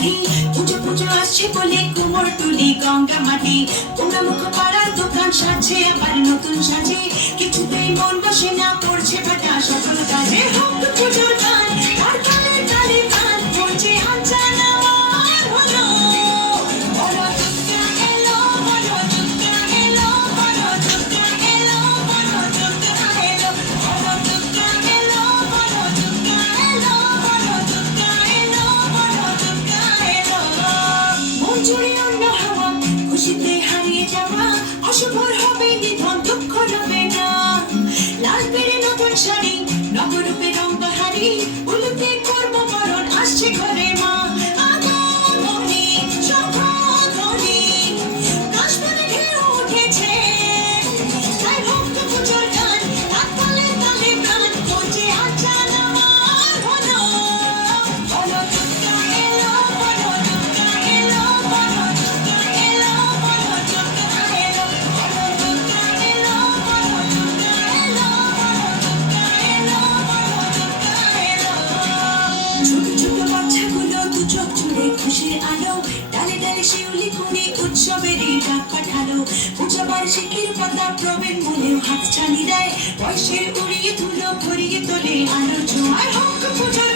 শাড়ি, পুজো পুজো আসছে বলে কুমোরটুলি গঙ্গা মাটি, পোড়া মুখ পাড়ার দোকান সাজছে আবার নতুন সাজে, কিছুতেই মন বসে না, পড়ছে ভাটা সকল কাজে। হোক পুজোর গান, তার তালে তালে গান, পড়ছে আঞ্জান আমার হলো। বলো দুর্গা এলো, বলো দুর্গা এলো, বলো দুর্গা এলো, বলো দুর্গা এলো, বলো দুর্গা এলো, বলো দুর্গা এলো, বলো দুর্গা এলো, বলো দুর্গা এলো। মন জুড়ে অন্য হাওয়া, খুশিতে হারিয়ে যাওয়া, অশুভর হবে নিধন, দুঃখ রবে না। লাল পেড়ে নতুন শাড়ি, নবরূপে রং বাহারি, উলুতে করব বরণ, আসছে ঘরে মা। আগমনী শঙ্খধ্বনি, কাশবনে ঢেউ উঠেছে, তাই ভক্ত পুজোর গান, তার তালে তালে প্রাণ, পৌঁছে আঞ্জান আমার হলো। বলো দুর্গা এলো, বলো দুর্গা এলো, বলো দুর্গা এলো, বলো দুর্গা এলো, বলো দুর্গা এলো, বলো দুর্গা এলো, বলো দুর্গা এলো, বলো দুর্গা এলো। ছোট ছোট বাচ্চাগুলো দু চোখ জুড়ে খুশির আলো, ডালে ডালে শিউলি কুড়ি উৎসবেরই ডাক পাঠালো। পূজা বার্ষিকীর পাতা প্রবীণ বলেও হাত ছানি দেয়, বয়সের উড়িয়ে ধুলো ভরিয়ে তোলে আলো ছোঁয়ায়। হোক পুজোর